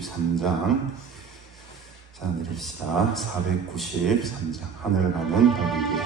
493장. 자, 내립시다. 493장. 하늘 가는 밝은 길.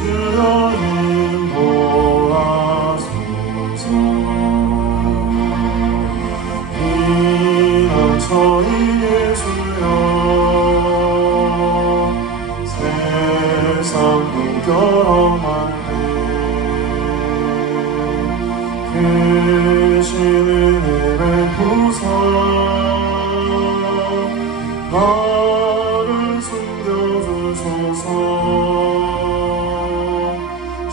주여 인도하소서. 나를 숨겨주소서.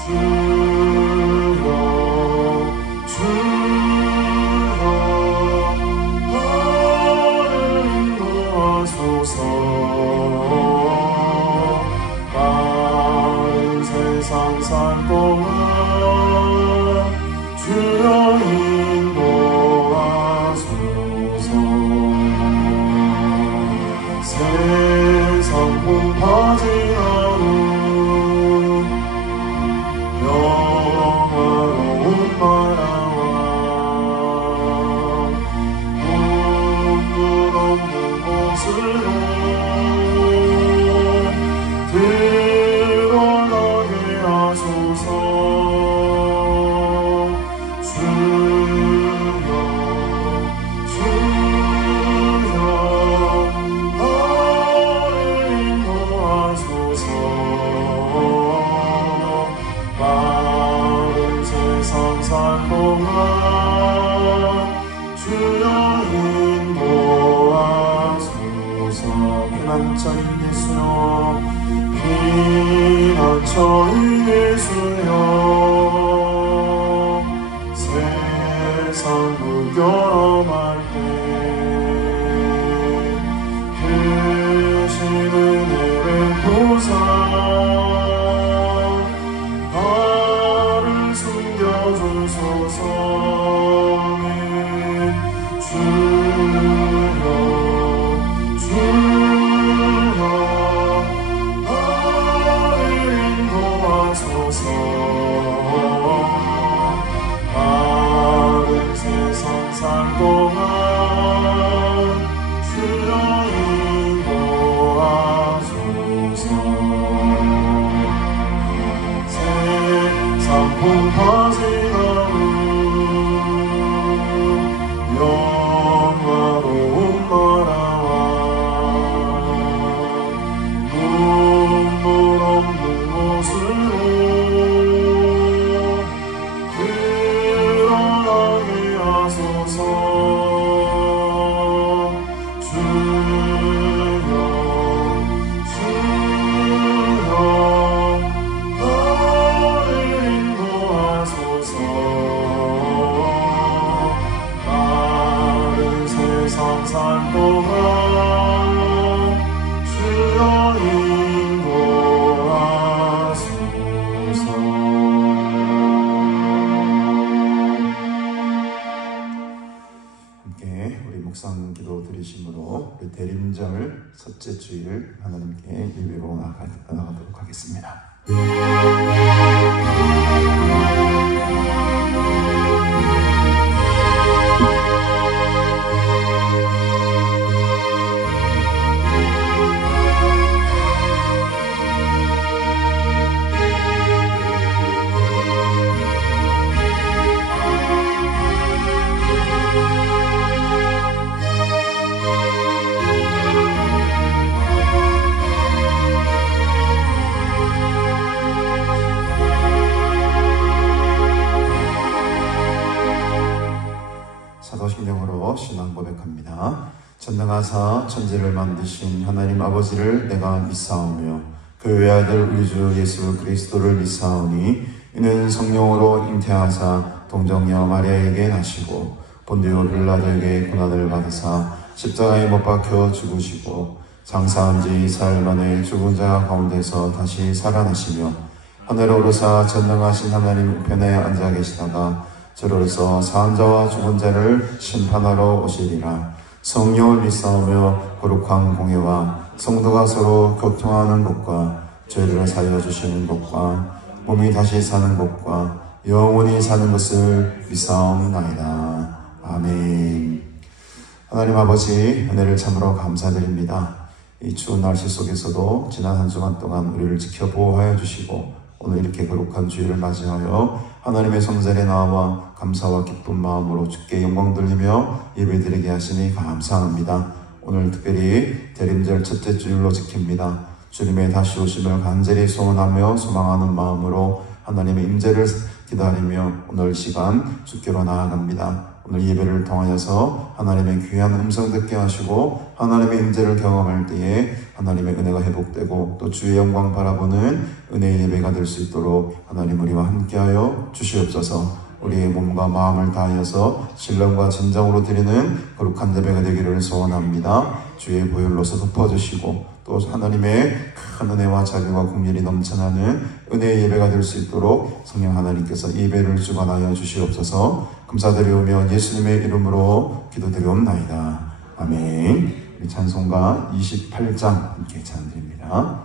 주여 주여 나를 인도하소서. 마른 세상 살 동안 주여 인도하소서. 세상 공파지 않은 영화로운 나라와 눈물 없는 곳으로 들어가게 하소서. 주여 주여 나를 인도하소서. 마른 세상 살 동안 주여 인도하소서. 피난처인 예수여 피난처인 예수여 세상 무결함할 때 크신 은혜를 보사 나를 숨겨주소서. 주여 주여 나를 인도하소서. 마른 세상 살 동안 주여 인도하소서. 세상 풍파지 않은 영화로운 나라와 눈물 없는 곳으로 들어가게 하소서. 주여 주여 나를 인도하소서. 마른 세상 살 동안 주여 인도하소서. 함께 우리 묵상 기도 드리심으로 우리 대림절 첫째 주일 하나님께 예배로 나아가도록 하겠습니다. 사도신경으로 신앙 고백합니다. 전능하사 천지를 만드신 하나님 아버지를 내가 믿사오며 그 외아들 우리 주 예수 그리스도를 믿사오니 이는 성령으로 잉태하사 동정녀 마리아에게 나시고 본디오 빌라도에게 고난을 받으사 십자가에 못 박혀 죽으시고 장사한 지 4일 만에 죽은 자 가운데서 다시 살아나시며 하늘에 오르사 전능하신 하나님 우편에 앉아 계시다가 저로서 사한 자와 죽은 자를 심판하러 오시리라. 성령을 믿사오며 거룩한 공예와 성도가 서로 교통하는 것과 죄를 사여주시는 것과 몸이 다시 사는 것과 영원히 사는 것을 믿사옵나이다. 아멘. 하나님 아버지, 은혜를 참으로 감사드립니다. 이 추운 날씨 속에서도 지난 한 주간 동안 우리를 지켜 보호하여 주시고 오늘 이렇게 거룩한 주일을 맞이하여 하나님의 성전에 나와 감사와 기쁜 마음으로 주께 영광 돌리며 예배드리게 하시니 감사합니다. 오늘 특별히 대림절 첫째 주일로 지킵니다. 주님의 다시 오심을 간절히 소원하며 소망하는 마음으로 하나님의 임재를 기다리며 오늘 시간 주께로 나아갑니다. 오늘 예배를 통하여서 하나님의 귀한 음성 듣게 하시고 하나님의 임재를 경험할 때에 하나님의 은혜가 회복되고 또 주의 영광 바라보는 은혜의 예배가 될 수 있도록 하나님 우리와 함께하여 주시옵소서. 우리의 몸과 마음을 다하여서 신령과 진정으로 드리는 거룩한 예배가 되기를 소원합니다. 주의 보혈로서 덮어주시고 또 하나님의 큰 은혜와 자비와 긍휼이 넘쳐나는 은혜의 예배가 될 수 있도록 성령 하나님께서 예배를 주관하여 주시옵소서. 감사드리오며 예수님의 이름으로 기도드리옵나이다. 아멘. 우리 찬송가 28장 함께 찬드립니다.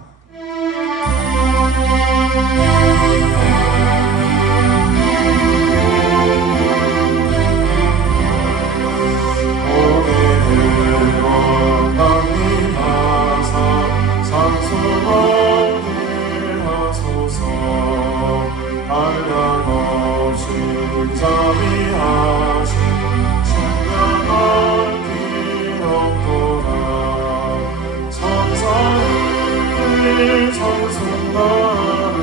자비하신 신령한 기억도다 천사의 찬송가를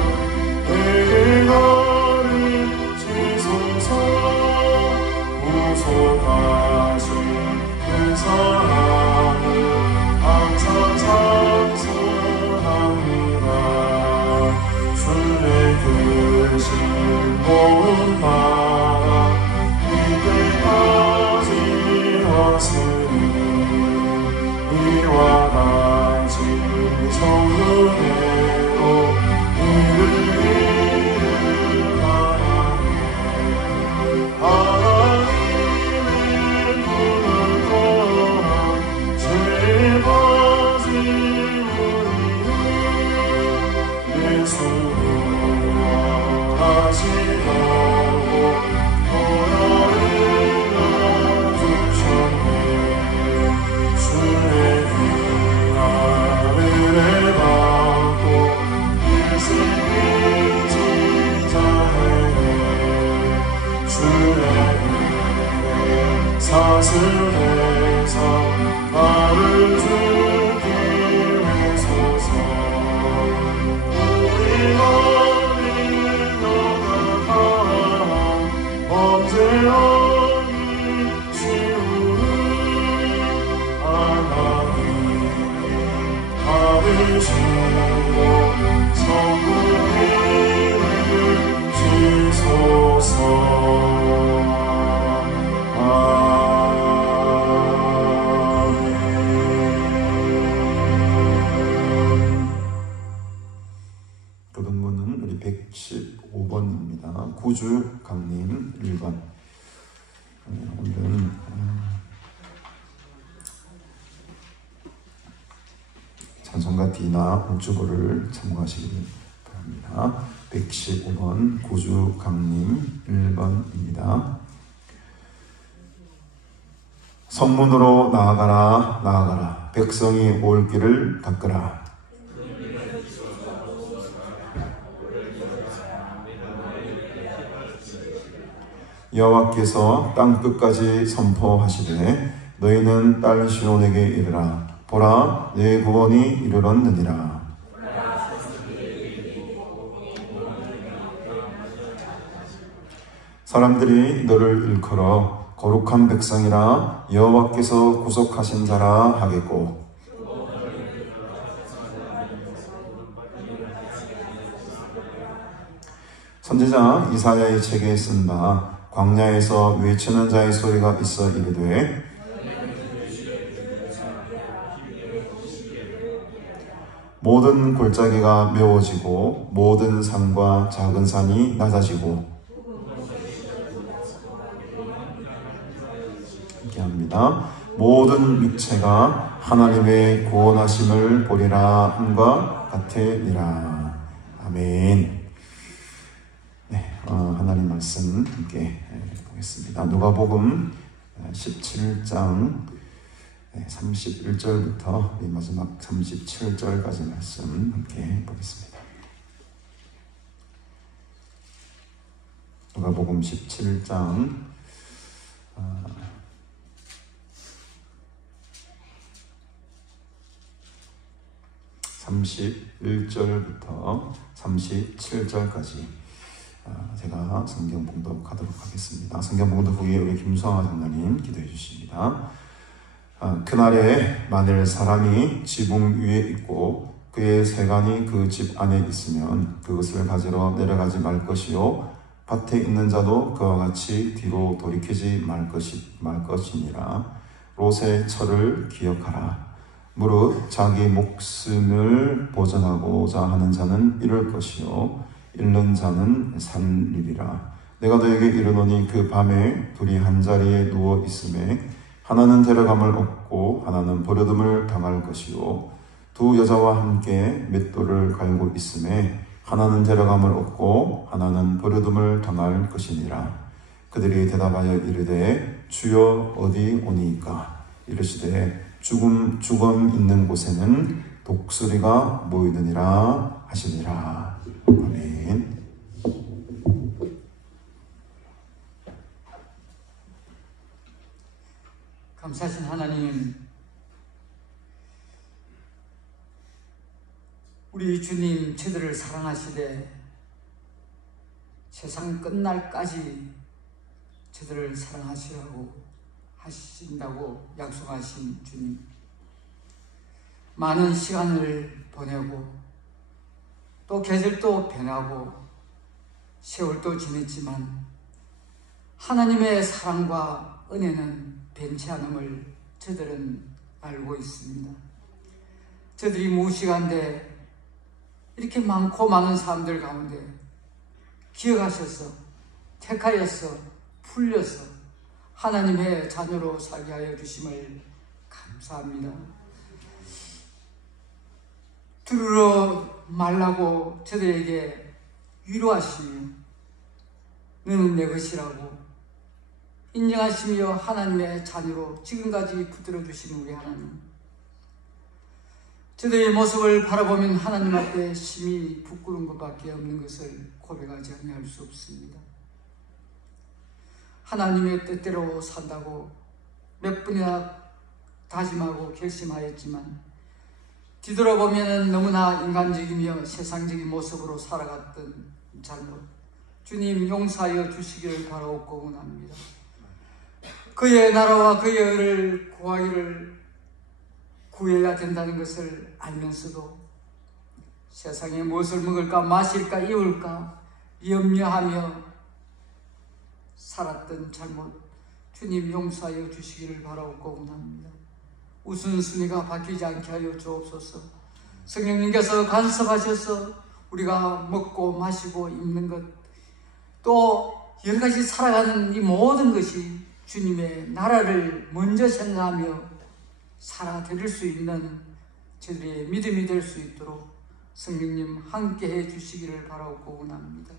내게 가르치소서 구속하신 그 사랑을 항상 찬송합니다. 주의 크신 고운 마음 이때까지 하시니 이와 같이 성은혜로 이르기를 바라네. 하나님의 꿈을 떠나 죄에 빠진 우리는 예수로 하시려고 사슬에서 나를 죽게 하소서. 우리가 믿어가 범죄하니 치우는 하나님 받으시고 성부님을 지소서. 교동문은 우리 115번입니다. 구주 강림 1번. 오늘은 찬송가 D나 우주보를 참고하시기 바랍니다. 115번 구주 강림 1번입니다. 성문으로 나아가라 나아가라 백성이 올 길을 닦으라. 여호와께서 땅 끝까지 선포하시되 너희는 딸 시온에게 이르라. 보라 내 구원이 이르렀느니라. 사람들이 너를 일컬어 거룩한 백성이라 여호와께서 구속하신 자라 하겠고 선지자 이사야의 책에 쓴 바 광야에서 외치는 자의 소리가 있어 이르되 모든 골짜기가 메워지고 모든 산과 작은 산이 낮아지고 이렇게 합니다. 모든 육체가 하나님의 구원하심을 보리라 함과 같으니라. 아멘. 네, 하나님 말씀 함께 보겠습니다. 누가복음 17장 31절부터 마지막 37절까지 말씀 함께 보겠습니다. 누가복음 17장 31절부터 37절까지 제가 성경 봉독하도록 하겠습니다. 성경 봉독 후에 우리 김수아 장로님 기도해 주십니다. 그날에 만일 사람이 지붕 위에 있고 그의 세간이 그 집 안에 있으면 그것을 가지러 내려가지 말 것이요 밭에 있는 자도 그와 같이 뒤로 돌이키지 말 것이니라. 롯의 철을 기억하라. 무릇 자기 목숨을 보전하고자 하는 자는 잃을 것이요 잃는 자는 살리리라. 내가 너에게 이르노니 그 밤에 둘이 한자리에 누워 있음에 하나는 데려감을 얻고 하나는 버려둠을 당할 것이요 두 여자와 함께 맷돌을 갈고 있음에 하나는 데려감을 얻고 하나는 버려둠을 당할 것이니라. 그들이 대답하여 이르되 주여 어디 오니이까? 이르시되 죽음 있는 곳에는 독수리가 모이느니라 하시니라. 아멘. 감사하신 하나님, 우리 주님 저들을 사랑하시되 세상 끝날까지 저들을 사랑하시라고 하신다고 약속하신 주님, 많은 시간을 보내고 또 계절도 변하고 세월도 지냈지만 하나님의 사랑과 은혜는 변치 않음을 저들은 알고 있습니다. 저들이 무시간데 이렇게 많고 많은 사람들 가운데 기억하셔서 택하여서 풀려서 하나님의 자녀로 살게 하여 주심을 감사합니다. 들으러 말라고 저들에게 위로하시며 너는 내 것이라고 인정하시며 하나님의 자녀로 지금까지 붙들어 주신 우리 하나님, 저들의 모습을 바라보면 하나님 앞에 심히 부끄러운 것밖에 없는 것을 고백하지 아니할 수 없습니다. 하나님의 뜻대로 산다고 몇 번이나 다짐하고 결심하였지만 뒤돌아보면 너무나 인간적이며 세상적인 모습으로 살아갔던 잘못, 주님 용서하여 주시기를 바라옵고 원합니다. 그의 나라와 그의 의를 구해야 된다는 것을 알면서도 세상에 무엇을 먹을까 마실까 입을까 염려하며 살았던 잘못, 주님 용서하여 주시기를 바라옵고 원합니다. 우선순위가 바뀌지 않게 하여 주옵소서. 성령님께서 간섭하셔서 우리가 먹고 마시고 입는 것, 또 여러 가지 살아가는 이 모든 것이 주님의 나라를 먼저 생각하며 살아드릴 수 있는 저들의 믿음이 될 수 있도록 성령님 함께해 주시기를 바라옵고 원합니다.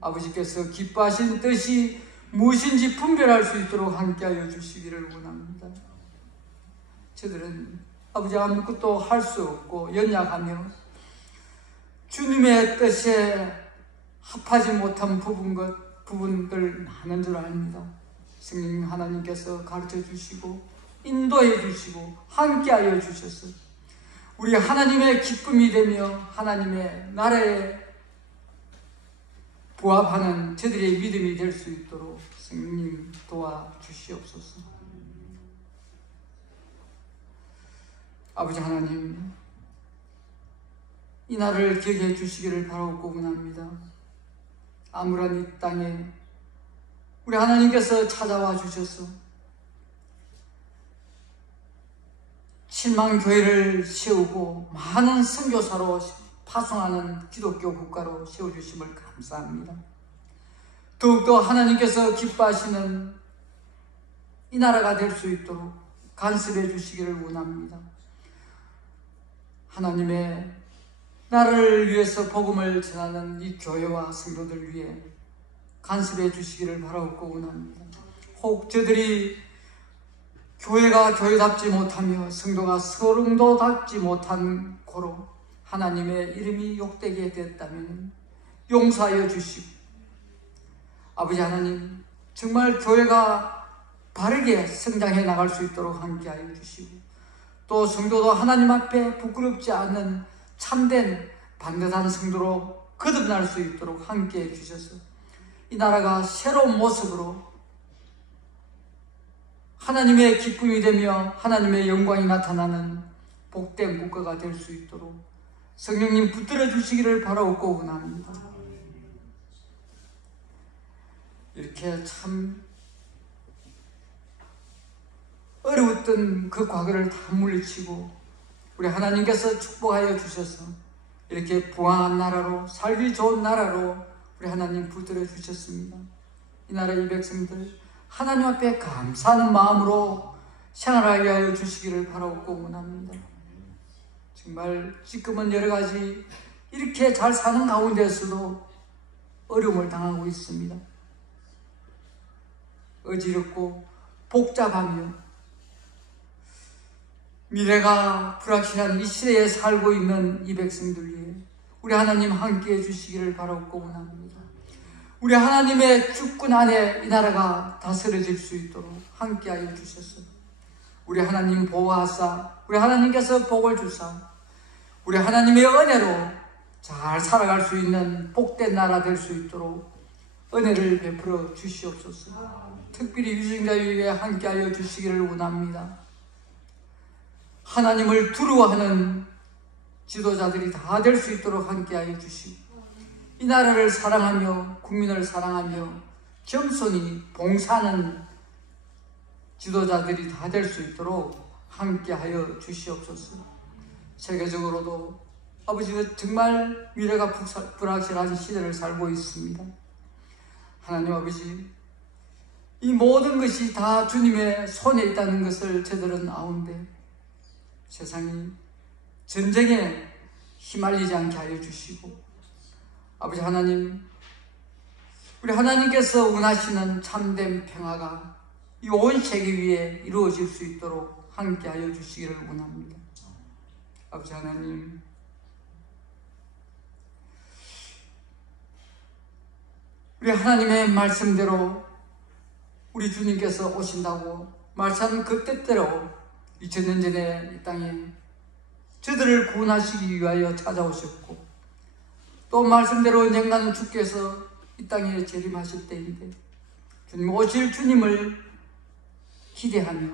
아버지께서 기뻐하신 뜻이 무엇인지 분별할 수 있도록 함께하여 주시기를 원합니다. 저들은 아버지 아무것도 할 수 없고 연약하며 주님의 뜻에 합하지 못한 부분들 많은 줄 압니다. 성령 하나님께서 가르쳐 주시고 인도해 주시고 함께하여 주셔서 우리 하나님의 기쁨이 되며 하나님의 나라에 부합하는 저들의 믿음이 될 수 있도록 성령님 도와주시옵소서. 아버지 하나님, 이 날을 기억해 주시기를 바라옵고 원합니다. 아무런 이 땅에 우리 하나님께서 찾아와 주셔서 7만 교회를 세우고 많은 선교사로 파송하는 기독교 국가로 세워주심을 감사합니다. 더욱더 하나님께서 기뻐하시는 이 나라가 될 수 있도록 간섭해 주시기를 원합니다. 하나님의 나라를 위해서 복음을 전하는 이 교회와 성도들 위해 간섭해 주시기를 바라옵고 원합니다. 혹 저들이 교회가 교회답지 못하며 성도가 성도답지 못한 고로 하나님의 이름이 욕되게 됐다면 용서하여 주시고, 아버지 하나님, 정말 교회가 바르게 성장해 나갈 수 있도록 함께하여 주시고, 또 성도도 하나님 앞에 부끄럽지 않은 참된 반듯한 성도로 거듭날 수 있도록 함께해 주셔서 이 나라가 새로운 모습으로 하나님의 기쁨이 되며 하나님의 영광이 나타나는 복된 국가가 될 수 있도록 성령님 붙들어 주시기를 바라옵고 원합니다. 이렇게 참 어려웠던 그 과거를 다 물리치고 우리 하나님께서 축복하여 주셔서 이렇게 부강한 나라로, 살기 좋은 나라로 우리 하나님 붙들어 주셨습니다. 이 나라 이 백성들 하나님 앞에 감사하는 마음으로 생활하게 하여 주시기를 바라옵고 원합니다. 정말 지금은 여러 가지 이렇게 잘 사는 가운데서도 어려움을 당하고 있습니다. 어지럽고 복잡하며 미래가 불확실한 이 시대에 살고 있는 이 백성들 위해 우리 하나님 함께해 주시기를 바라옵고 원합니다. 우리 하나님의 주권 안에 이 나라가 다스려질 수 있도록 함께하여 주셔서 우리 하나님 보호하사 우리 하나님께서 복을 주사 우리 하나님의 은혜로 잘 살아갈 수 있는 복된 나라 될 수 있도록 은혜를 베풀어 주시옵소서. 특별히 유증자에게 함께하여 주시기를 원합니다. 하나님을 두려워하는 지도자들이 다 될 수 있도록 함께하여 주시고 이 나라를 사랑하며 국민을 사랑하며 겸손히 봉사하는 지도자들이 다 될 수 있도록 함께하여 주시옵소서. 세계적으로도 아버지가 정말 미래가 불확실한 시대를 살고 있습니다. 하나님 아버지, 이 모든 것이 다 주님의 손에 있다는 것을 저들은 아운데 세상이 전쟁에 휘말리지 않게 하여 주시고 아버지 하나님, 우리 하나님께서 원하시는 참된 평화가 이 온 세계 위에 이루어질 수 있도록 함께 하여 주시기를 원합니다. 아버지 하나님, 우리 하나님의 말씀대로 우리 주님께서 오신다고 말씀한 그 뜻대로 2000년 전에 이 땅에 저들을 구원하시기 위하여 찾아오셨고 또 말씀대로 언젠가는 주께서 이 땅에 재림하실 때인데 주님 오실 주님을 기대하며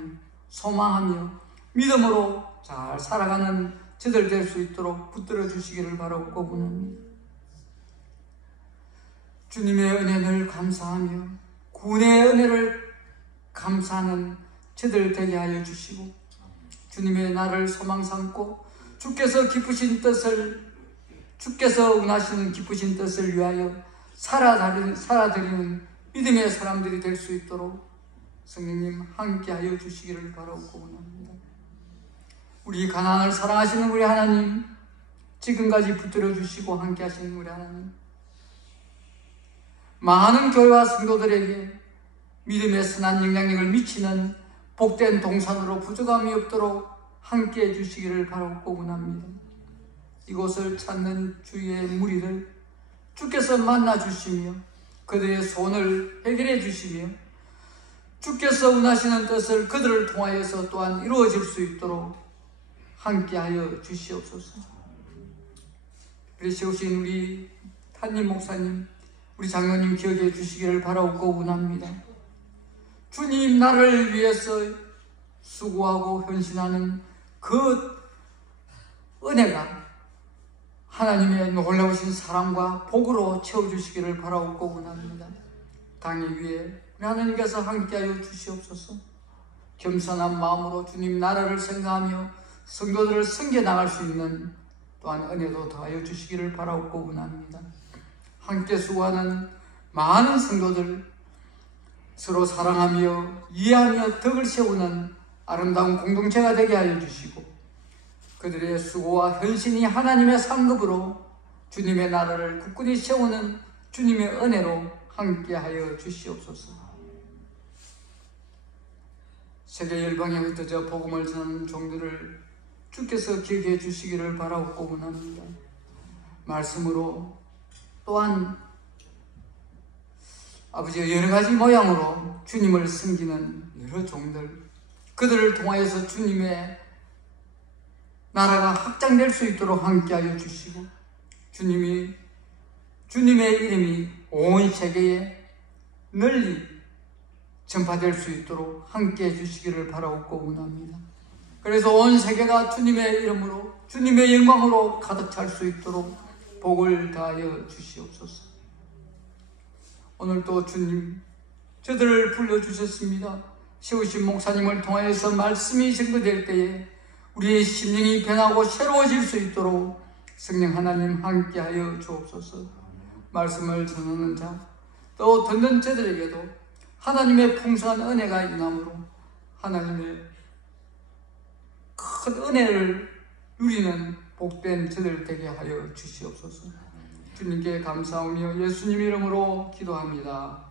소망하며 믿음으로 잘 살아가는 저들 될 수 있도록 붙들어 주시기를 바라옵고 원합니다. 주님의 은혜를 감사하며 구원의 은혜를 감사하는 저들 되게 하여 주시고 주님의 나를 소망 삼고 주께서 기쁘신 뜻을 주께서 원하시는 기쁘신 뜻을 위하여 살아드리는 믿음의 사람들이 될 수 있도록 성령님 함께하여 주시기를 바라옵고 원합니다. 우리 가난을 사랑하시는 우리 하나님, 지금까지 붙들어 주시고 함께하시는 우리 하나님, 많은 교회와 성도들에게 믿음의 선한 영향력을 미치는 복된 동산으로 부족함이 없도록 함께해 주시기를 바라옵고 원합니다. 이곳을 찾는 주의 무리들 주께서 만나 주시며 그들의 소원을 해결해 주시며 주께서 원하시는 뜻을 그들을 통하여서 또한 이루어질 수 있도록 함께하여 주시옵소서. 그리시오신 우리 탄님 목사님, 우리 장로님 기억해 주시기를 바라옵고 원합니다. 주님 나를 위해서 수고하고 헌신하는 그 은혜가 하나님의 놀라우신 사랑과 복으로 채워주시기를 바라옵고 원합니다. 당의 위에 하나님께서 함께하여 주시옵소서. 겸손한 마음으로 주님 나라를 생각하며 성도들을 섬겨나갈 수 있는 또한 은혜도 더하여 주시기를 바라옵고 원합니다. 함께 수고하는 많은 성도들 서로 사랑하며 이해하며 덕을 세우는 아름다운 공동체가 되게 하여 주시고 그들의 수고와 헌신이 하나님의 상급으로 주님의 나라를 굳건히 세우는 주님의 은혜로 함께하여 주시옵소서. 세계 열방에 흩어져 복음을 전하는 종들을 주께서 기억해 주시기를 바라옵고 원합니다. 말씀으로 또한 아버지 여러 가지 모양으로 주님을 섬기는 여러 종들, 그들을 통하여서 주님의 나라가 확장될 수 있도록 함께하여 주시고 주님이 주님의 이름이 온 세계에 널리 전파될 수 있도록 함께 해주시기를 바라고 원합니다. 그래서 온 세계가 주님의 이름으로 주님의 영광으로 가득 찰 수 있도록 복을 다하여 주시옵소서. 오늘도 주님 저들을 불러주셨습니다. 세우신 목사님을 통해서 말씀이 증거될 때에 우리의 심령이 변하고 새로워질 수 있도록 성령 하나님 함께하여 주옵소서. 말씀을 전하는 자, 또 듣는 저들에게도 하나님의 풍성한 은혜가 임함으로 하나님의 큰 은혜를 누리는 복된 저들 되게 하여 주시옵소서. 주님께 감사하며 예수님 이름으로 기도합니다.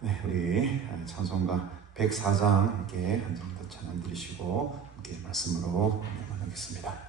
네, 우리 찬송가 104장 함께 한 장 더 찬양 드리시고 함께 말씀으로 나누겠습니다.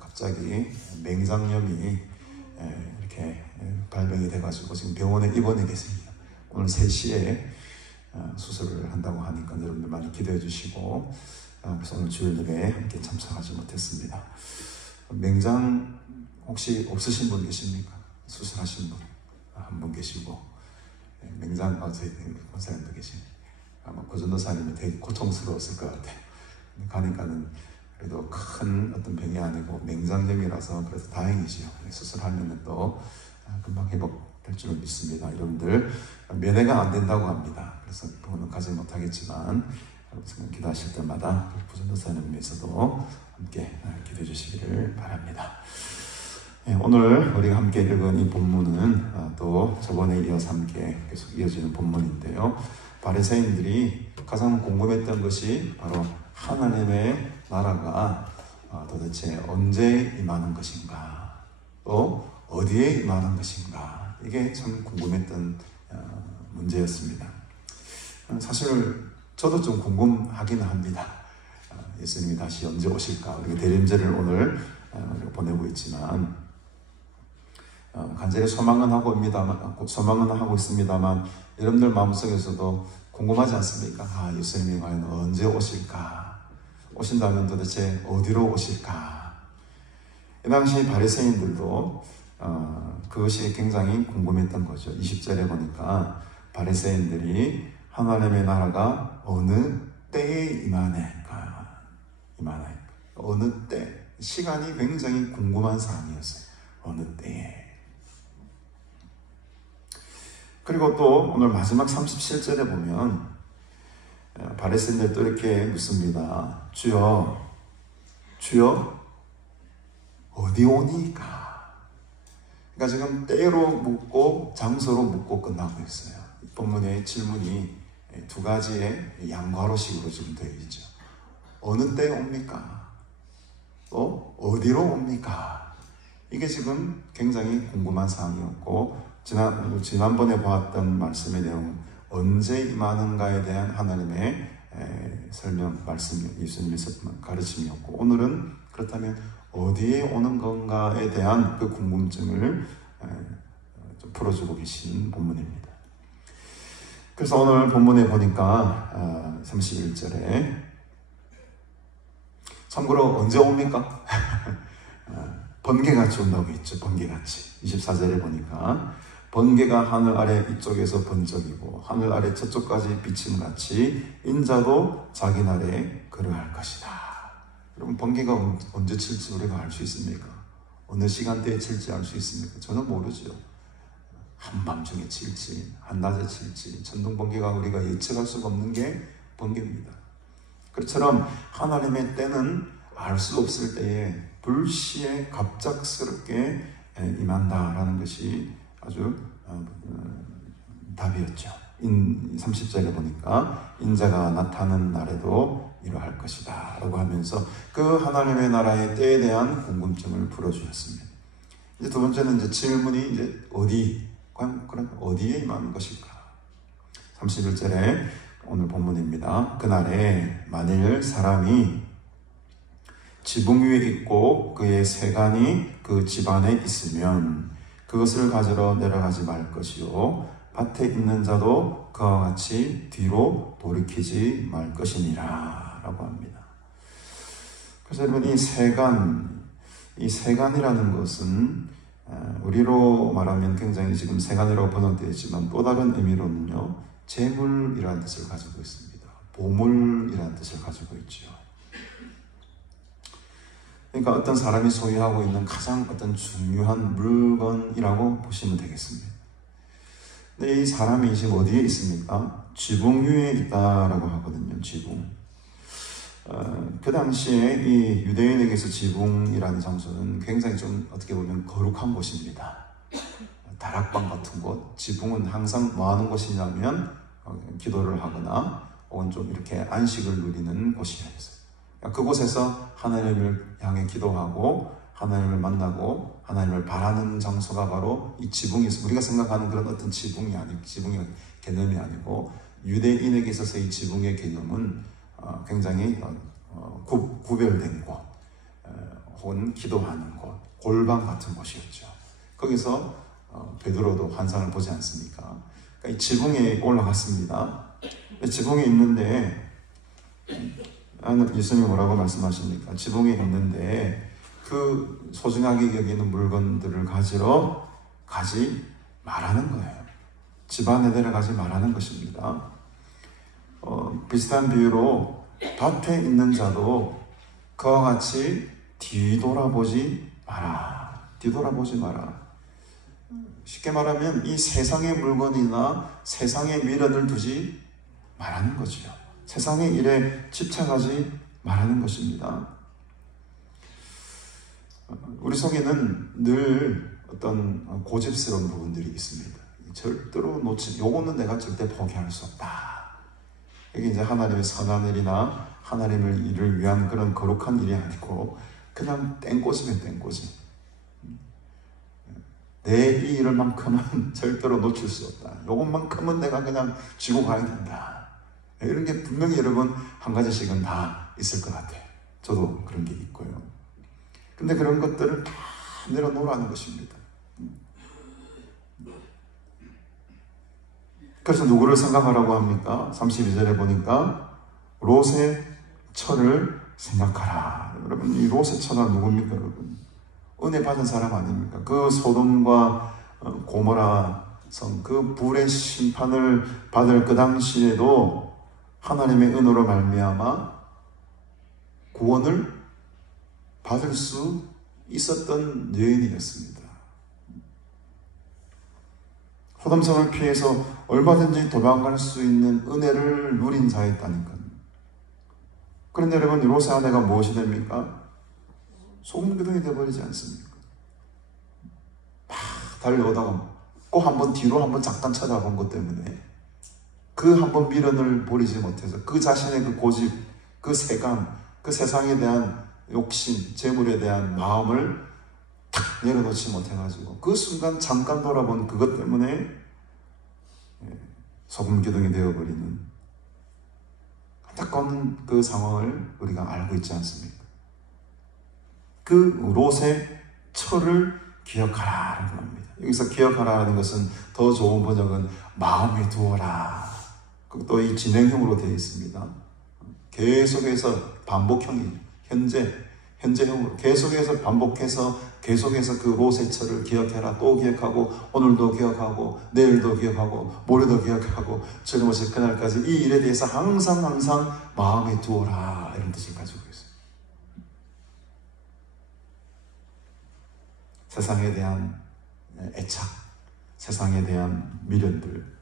갑자기 맹장염이 이렇게 발병이 돼가지고 지금 병원에 입원해 계십니다. 오늘 3시에 수술을 한다고 하니까 여러분들 많이 기도해 주시고, 그래서 오늘 주일 예배에 함께 참석하지 못했습니다. 맹장 혹시 없으신 분 계십니까? 수술하신 분 한 분 계시고, 맹장 저희 권사님도 계십니다. 아마 고전도사님이 되게 고통스러웠을 것 같아요. 가니까는 그래도 큰 어떤 병이 아니고 맹장염이라서 그래서 다행이지요. 수술하면 또 금방 회복될 줄 믿습니다. 여러분들 면회가 안 된다고 합니다. 그래서 그거는 가지 못하겠지만 여러분 기도하실 때마다 부전도사님 위해서도 함께 기도해 주시기를 바랍니다. 오늘 우리가 함께 읽은 이 본문은 또 저번에 이어서 함께 계속 이어지는 본문인데요. 바리새인들이 가장 궁금했던 것이 바로 하나님의 나라가 도대체 언제 임하는 것인가, 또 어디에 임하는 것인가, 이게 참 궁금했던 문제였습니다. 사실 저도 좀 궁금하긴 합니다. 예수님이 다시 언제 오실까. 우리가 대림절을 오늘 보내고 있지만 간절히 소망은 하고 있습니다만 여러분들 마음속에서도 궁금하지 않습니까? 예수님이 과연 언제 오실까? 오신다면 도대체 어디로 오실까? 이 당시 바리새인들도 그것이 굉장히 궁금했던 거죠. 20절에 보니까 바리새인들이 하나님의 나라가 어느 때에 임하나이까? 어느 때? 시간이 굉장히 궁금한 사항이었어요. 어느 때에? 그리고 또 오늘 마지막 37절에 보면 바리새인들도 이렇게 묻습니다. 주여 어디 오니까? 그러니까 지금 때로 묻고 장소로 묻고 끝나고 있어요. 이 본문의 질문이 두 가지의 양괄호식으로 지금 되어 있죠. 어느 때에 옵니까? 또 어디로 옵니까? 이게 지금 굉장히 궁금한 사항이었고, 지난번에 보았던 말씀의 내용은 언제 임하는가에 대한 하나님의 설명, 예수님의 가르침이었고, 오늘은 그렇다면 어디에 오는 건가에 대한 그 궁금증을 좀 풀어주고 계신 본문입니다. 그래서 오늘 본문에 보니까 31절에 참고로 언제 옵니까? 번개같이 온다고 했죠. 번개같이. 24절에 보니까 번개가 하늘 아래 이쪽에서 번쩍이고 하늘 아래 저쪽까지 비침같이 인자도 자기 날에 그러할 것이다. 여러분, 번개가 언제 칠지 우리가 알 수 있습니까? 어느 시간대에 칠지 알 수 있습니까? 저는 모르죠. 한밤중에 칠지, 한낮에 칠지, 천둥번개가 우리가 예측할 수가 없는 게 번개입니다. 그처럼 하나님의 때는 알 수 없을 때에 불시에 갑작스럽게 임한다라는 것이 아주 답이었죠. 30절에 보니까 인자가 나타나는 날에도 이러할 것이다 라고 하면서 그 하나님의 나라의 때에 대한 궁금증을 풀어주셨습니다. 이제 두 번째는 이제 질문이 이제 그럼 어디에 임하는 것일까? 31절에 오늘 본문입니다. 그날에 만일 사람이 지붕 위에 있고 그의 세간이 그 집안에 있으면 그것을 가지러 내려가지 말 것이요 밭에 있는 자도 그와 같이 뒤로 돌이키지 말 것이니라 라고 합니다. 그래서 여러분, 이 세간이라는 것은 우리로 말하면 굉장히 지금 세간이라고 번역되어 있지만 또 다른 의미로는요, 재물이라는 뜻을 가지고 있습니다. 보물이라는 뜻을 가지고 있죠. 그러니까 어떤 사람이 소유하고 있는 가장 어떤 중요한 물건이라고 보시면 되겠습니다. 근데 이 사람이 지금 어디에 있습니까? 지붕 위에 있다라고 하거든요. 지붕. 그 당시에 이 유대인에게서 지붕이라는 장소는 굉장히 좀 어떻게 보면 거룩한 곳입니다. 다락방 같은 곳. 지붕은 항상 뭐 하는 곳이냐면 기도를 하거나 혹은 좀 이렇게 안식을 누리는 곳이었어요. 그곳에서 하나님을 향해 기도하고 하나님을 만나고 하나님을 바라는 장소가 바로 이 지붕이 있어요. 우리가 생각하는 그런 어떤 지붕의 개념이 아니고 유대인에게 있어서 이 지붕의 개념은 굉장히 구별된 곳, 혹은 기도하는 곳, 골방 같은 곳이었죠. 거기서 베드로도 환상을 보지 않습니까? 그러니까 이 지붕에 올라갔습니다. 지붕에 있는데 예수님이 뭐라고 말씀하십니까? 지붕에 있는데 그 소중하게 여기는 물건들을 가지러 가지 말라는 거예요. 집안에 내려가지 말라는 것입니다. 비슷한 비유로 밭에 있는 자도 그와 같이 뒤돌아보지 마라. 뒤돌아보지 마라. 쉽게 말하면 이 세상의 물건이나 세상의 미련을 두지 말라는 거죠. 세상의 일에 집착하지 말라는 것입니다. 우리 속에는 늘 어떤 고집스러운 부분들이 있습니다. 절대로 요거는 내가 절대 포기할 수 없다. 이게 이제 하나님의 선한 일이나 하나님의 일을 위한 그런 거룩한 일이 아니고 그냥 땡꼬지면 땡꼬지. 내 이 일만큼은 절대로 놓칠 수 없다. 요것만큼은 내가 그냥 쥐고 가야 된다. 이런 게 분명히 여러분 한 가지씩은 다 있을 것 같아요. 저도 그런 게 있고요. 근데 그런 것들을 다 내려놓으라는 것입니다. 그래서 누구를 생각하라고 합니까? 32절에 보니까 롯의 처를 생각하라. 여러분, 이 롯의 처가 누굽니까, 여러분? 은혜 받은 사람 아닙니까? 그 소돔과 고모라 성, 그 불의 심판을 받을 그 당시에도 하나님의 은혜로 말미암아 구원을 받을 수 있었던 여인이었습니다. 소돔성을 피해서 얼마든지 도망갈 수 있는 은혜를 누린 자였다니까요. 그런데 여러분, 롯의 아내가 무엇이 됩니까? 소금기둥이 되어버리지 않습니까? 막 달려오다가 꼭 한번 뒤로 한번 잠깐 쳐다본 것 때문에 그 한번 미련을 버리지 못해서 그 자신의 그 고집, 그 세감, 그 세상에 대한 욕심, 재물에 대한 마음을 탁 내려놓지 못해가지고 그 순간 잠깐 돌아본 그것 때문에 소금기둥이 되어버리는 안타까운 그 상황을 우리가 알고 있지 않습니까? 그 롯의 처를 기억하라라고 합니다. 여기서 기억하라는 것은 더 좋은 번역은 마음에 두어라. 또 이 진행형으로 되어 있습니다. 계속해서 반복형이 현재형으로 계속해서 반복해서 계속해서 그 롯의 처를 기억해라. 또 기억하고 오늘도 기억하고 내일도 기억하고 모레도 기억하고 저녁에 그날까지 이 일에 대해서 항상 마음에 두어라 이런 뜻을 가지고 있어요. 세상에 대한 애착, 세상에 대한 미련들,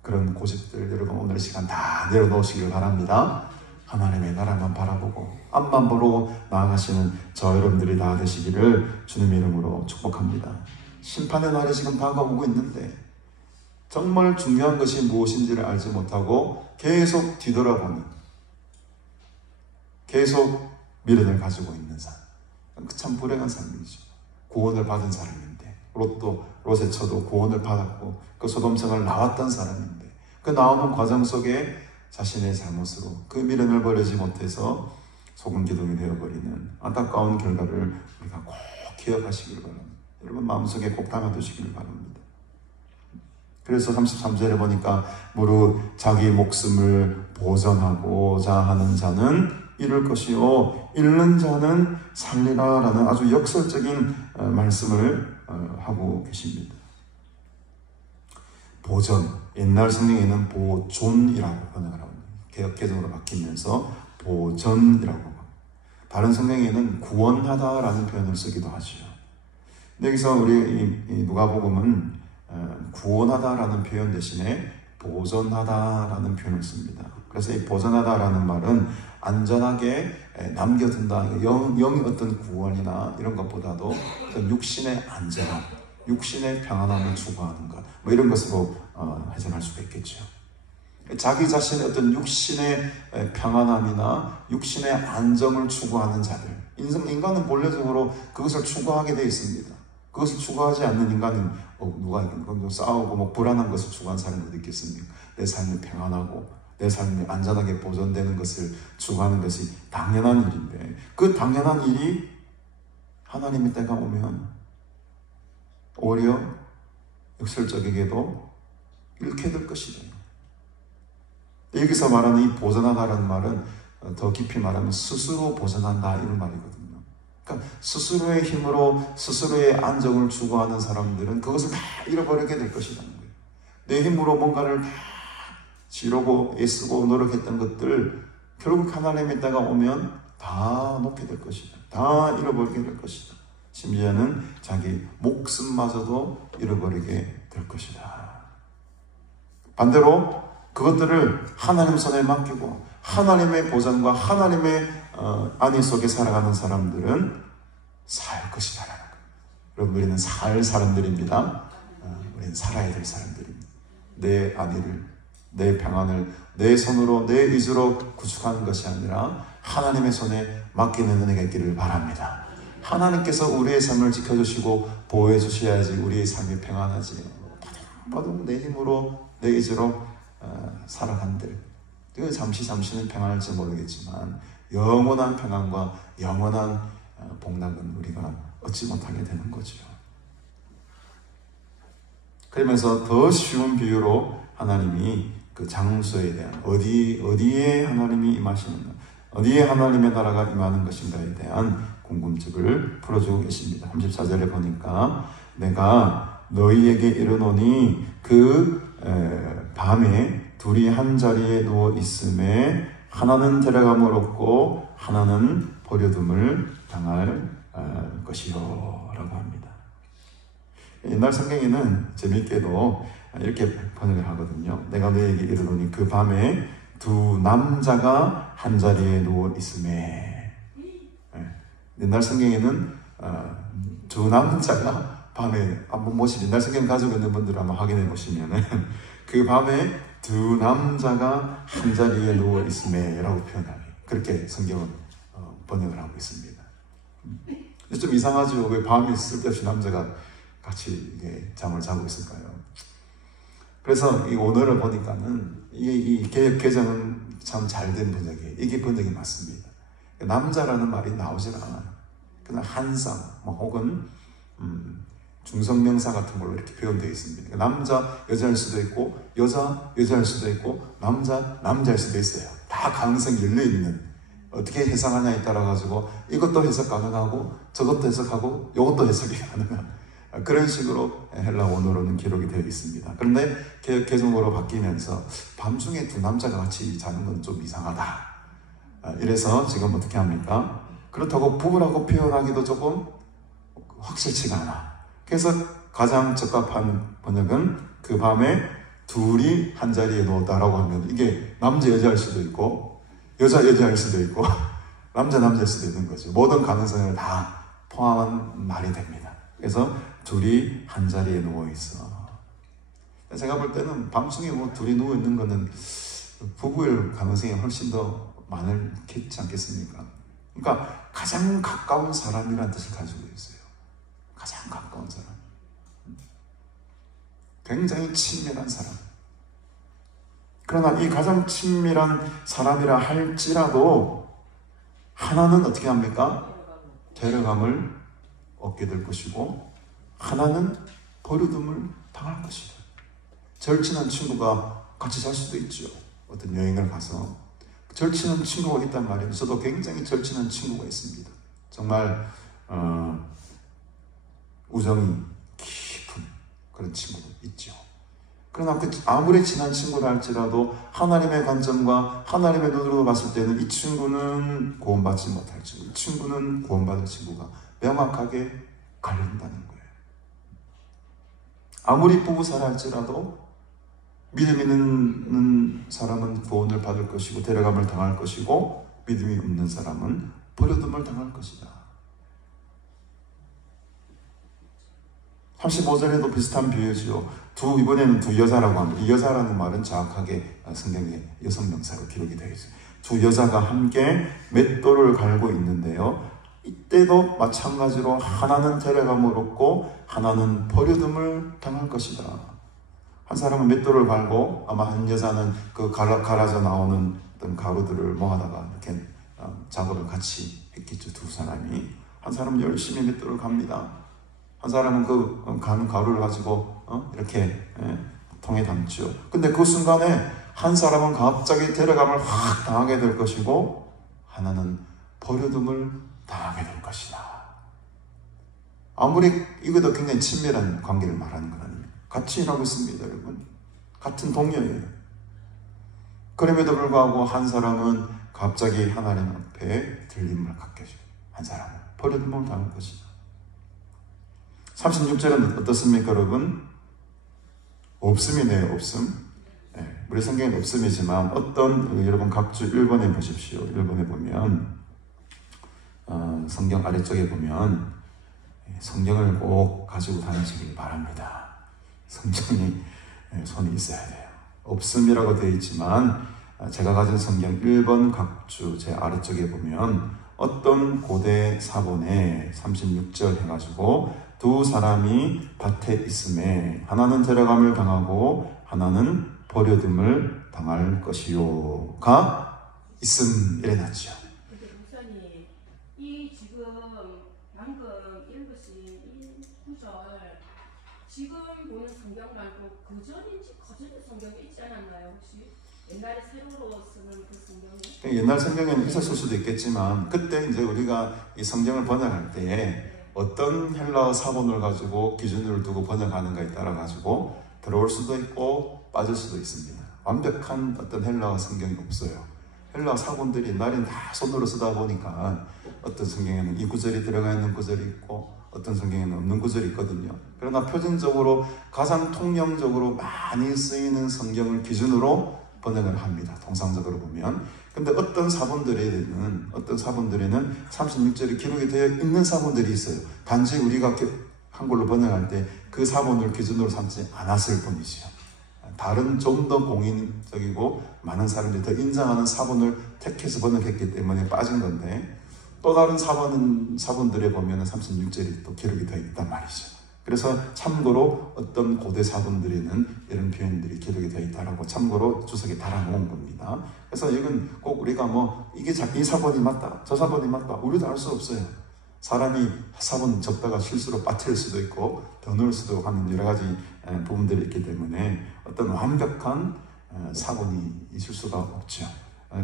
그런 고집들 여러분 오늘 시간 다 내려놓으시길 바랍니다. 하나님의 나라만 바라보고 앞만 보고 나아가시는 저 여러분들이 다 되시기를 주님의 이름으로 축복합니다. 심판의 날이 지금 다가오고 있는데 정말 중요한 것이 무엇인지를 알지 못하고 계속 뒤돌아보는, 계속 미련을 가지고 있는 삶, 참 불행한 삶이죠. 구원을 받은 사람인데 롯의 처도 구원을 받았고 그 소돔성을 나왔던 사람인데 그 나오는 과정 속에 자신의 잘못으로 그 미련을 버리지 못해서 소금기둥이 되어버리는 안타까운 결과를 우리가 꼭 기억하시길 바랍니다. 여러분 마음속에 꼭 담아두시길 바랍니다. 그래서 33절에 보니까 무릇 자기 목숨을 보전하고자 하는 자는 잃을 것이요 잃는 자는 살리라 라는 아주 역설적인 말씀을 하고 계십니다. 보전, 옛날 성경에는 보존이라고 번역을 합니다. 개역개정으로 바뀌면서 보전이라고 합니다. 다른 성경에는 구원하다라는 표현을 쓰기도 하죠. 근데 여기서 우리 누가복음은 구원하다라는 표현 대신에 보존하다라는 표현을 씁니다. 그래서 이 보존하다라는 말은 안전하게 남겨둔다. 영의 어떤 구원이나 이런 것보다도 어떤 육신의 안전함, 육신의 평안함을 추구하는 것, 뭐 이런 것으로 해석할 수가 있겠죠. 자기 자신의 어떤 육신의 평안함이나 육신의 안정을 추구하는 자들, 인간은 본래적으로 그것을 추구하게 되어 있습니다. 그것을 추구하지 않는 인간은 누가 있겠습니까? 싸우고 뭐 불안한 것을 추구하는 사람이 어디 있겠습니까? 내 삶이 평안하고 내 삶이 안전하게 보존되는 것을 추구하는 것이 당연한 일인데 그 당연한 일이 하나님의 때가 오면 오히려 역설적이게도 잃게 될 것이다. 여기서 말하는 이 보존하다라는 말은 더 깊이 말하면 스스로 보존한다 이런 말이거든요. 그러니까 스스로의 힘으로 스스로의 안정을 추구하는 사람들은 그것을 다 잃어버리게 될 것이라는 거예요. 내 힘으로 뭔가를 다 지르고 애쓰고 노력했던 것들 결국 하나님의 때가 오면 다 놓게 될 것이다. 다 잃어버리게 될 것이다. 심지어는 자기 목숨마저도 잃어버리게 될 것이다. 반대로 그것들을 하나님 손에 맡기고 하나님의 보장과 하나님의 안위 속에 살아가는 사람들은 살 것이다. 여러분, 우리는 살 사람들입니다. 우리는 살아야 될 사람들입니다. 내 안위를, 내 평안을 내 손으로, 내 의지로 구축하는 것이 아니라 하나님의 손에 맡기는 은혜가 있기를 바랍니다. 하나님께서 우리의 삶을 지켜주시고 보호해 주셔야지 우리의 삶이 평안하지. 바로 내 힘으로, 내 의지로 살아간들. 잠시는 평안할지 모르겠지만 영원한 평안과 영원한 복락은 우리가 얻지 못하게 되는 거죠. 그러면서 더 쉬운 비유로 하나님이 그 장소에 대한 어디에 하나님이 임하시는가, 어디에 하나님의 나라가 임하는 것인가에 대한 궁금증을 풀어주고 계십니다. 34절에 보니까 내가 너희에게 이르노니 그 밤에 둘이 한 자리에 누워 있음에 하나는 데려감을 얻고 하나는 버려둠을 당할 것이요 라고 합니다. 옛날 성경에는 재미있게도 이렇게 번역을 하거든요. 내가 너희에게 이르노니 그 밤에 두 남자가 한 자리에 누워 있음에. 옛날 성경에는 두 남자가 밤에, 한번 모시 옛날 성경 가지고 있는 분들 한번 확인해 보시면 그 밤에 두 남자가 한 자리에 누워 있음에 라고 표현하니 그렇게 성경은 번역을 하고 있습니다. 좀 이상하죠. 왜 밤에 쓸데없이 남자가 같이 잠을 자고 있을까요? 그래서 이 오늘을 보니까는 이 개정은 참 잘된 번역이에요. 이게 번역이 맞습니다. 남자라는 말이 나오질 않아요. 그냥 한상 혹은 중성명사 같은 걸로 이렇게 표현되어 있습니다. 남자 여자일 수도 있고 여자일 수도 있고 남자일 수도 있어요. 다 가능성이 열려있는, 어떻게 해석하냐에 따라 가지고 이것도 해석 가능하고 저것도 해석하고 이것도 해석이 가능한 그런 식으로 헬라 원어로는 기록이 되어 있습니다. 그런데 개정어로 바뀌면서 밤중에 두 남자가 같이 자는 건 좀 이상하다. 이래서 지금 어떻게 합니까? 그렇다고 부부라고 표현하기도 조금 확실치가 않아. 그래서 가장 적합한 번역은 그 밤에 둘이 한 자리에 누웠다라고 하면 이게 남자 여자일 수도 있고 여자일 수도 있고 남자일 수도 있는 거죠. 모든 가능성을 다 포함한 말이 됩니다. 그래서 둘이 한 자리에 누워 있어. 제가 볼 때는 밤중에 둘이 누워 있는 거는 부부일 가능성이 훨씬 더 많겠지 않겠습니까? 그러니까 가장 가까운 사람이라는 뜻을 가지고 있어요. 가장 가까운 사람. 굉장히 친밀한 사람. 그러나 이 가장 친밀한 사람이라 할지라도 하나는 어떻게 합니까? 데려감을 얻게 될 것이고 하나는 버려둠을 당할 것이다. 절친한 친구가 같이 잘 수도 있죠. 어떤 여행을 가서 절친한 친구가 있단 말이에요. 저도 굉장히 절친한 친구가 있습니다. 정말 우정이 깊은 그런 친구가 있죠. 그러나 아무리 친한 친구라 할지라도 하나님의 관점과 하나님의 눈으로 봤을 때는 이 친구는 구원받지 못할 친구, 이 친구는 구원받을 친구가 명확하게 갈린다는 거예요. 아무리 부부사라 할지라도 믿음 있는 사람은 구원을 받을 것이고 데려감을 당할 것이고 믿음이 없는 사람은 버려둠을 당할 것이다. 35절에도 비슷한 비유죠. 이번에는 두 여자라고 합니다. 이 여자라는 말은 정확하게 성경에 여성 명사로 기록이 되어 있어요. 두 여자가 함께 맷돌을 갈고 있는데요. 이때도 마찬가지로 하나는 데려감을 얻고 하나는 버려둠을 당할 것이다. 한 사람은 맷돌을 갈고 아마 한 여자는 그 갈아져 나오는 어떤 가루들을 모아다가 이렇게 작업을 같이 했겠죠. 두 사람이. 한 사람은 열심히 맷돌을 갑니다. 한 사람은 그 가는 가루를 가지고 이렇게 통에 담죠. 근데 그 순간에 한 사람은 갑자기 데려감을 확 당하게 될 것이고 하나는 버려둠을 당하게 될 것이다. 아무리 이것도 굉장히 친밀한 관계를 말하는 건 아닙니다. 같이 일하고 있습니다, 여러분. 같은 동료예요. 그럼에도 불구하고 한 사람은 갑자기 하나님 앞에 들림을 갖게 해줘요. 한 사람은 버려둠을 당할 것이다. 36절은 어떻습니까, 여러분? 없음이네요, 없음. 네, 우리 성경엔 없음이지만 여러분 각주 1번에 보십시오. 1번에 보면 성경 아래쪽에 보면 성경을 꼭 가지고 다니시길 바랍니다. 성경이 손에 있어야 돼요. 없음이라고 되어 있지만 제가 가진 성경 1번 각주 제 아래쪽에 보면 어떤 고대 사본에 36절 해가지고 두 사람이 밭에 있음에 하나는 데려감을 당하고 하나는 버려둠을 당할 것이요가 있음 이래 놨죠. 근데 목사님, 이 지금 방금 읽으신 이 구절 지금 보는 성경 말고 그전인지 거전 성경에 있지 않았나요 혹시? 옛날에 세로로 쓰는 그 성경에? 옛날 성경에는 있었을 수도 있겠지만 그때 이제 우리가 이 성경을 번역할 때에 어떤 헬라어 사본을 가지고 기준을 두고 번역하는가에 따라 가지고 들어올 수도 있고 빠질 수도 있습니다. 완벽한 어떤 헬라어 성경이 없어요. 헬라어 사본들이 옛날에는 다 손으로 쓰다 보니까 어떤 성경에는 이 구절이 들어가 있는 구절이 있고 어떤 성경에는 없는 구절이 있거든요. 그러나 표준적으로 가장 통념적으로 많이 쓰이는 성경을 기준으로 번역을 합니다. 통상적으로 보면. 근데 어떤 사본들에는 36절이 기록이 되어 있는 사본들이 있어요. 단지 우리가 한글로 번역할 때 그 사본을 기준으로 삼지 않았을 뿐이지요. 다른 좀 더 공인적이고 많은 사람들이 더 인정하는 사본을 택해서 번역했기 때문에 빠진 건데 또 다른 사본들에 보면 36절이 또 기록이 되어 있단 말이죠. 그래서 참고로 어떤 고대 사본들에는 이런 표현들이 기록이 되어 있다라고 참고로 주석에 달아놓은 겁니다. 그래서 이건 꼭 우리가 이게 이 사본이 맞다, 저 사본이 맞다, 우리도 알 수 없어요. 사람이 사본 적다가 실수로 빠뜨릴 수도 있고 더 넣을 수도 하는 여러 가지 부분들이 있기 때문에 어떤 완벽한 사본이 있을 수가 없죠.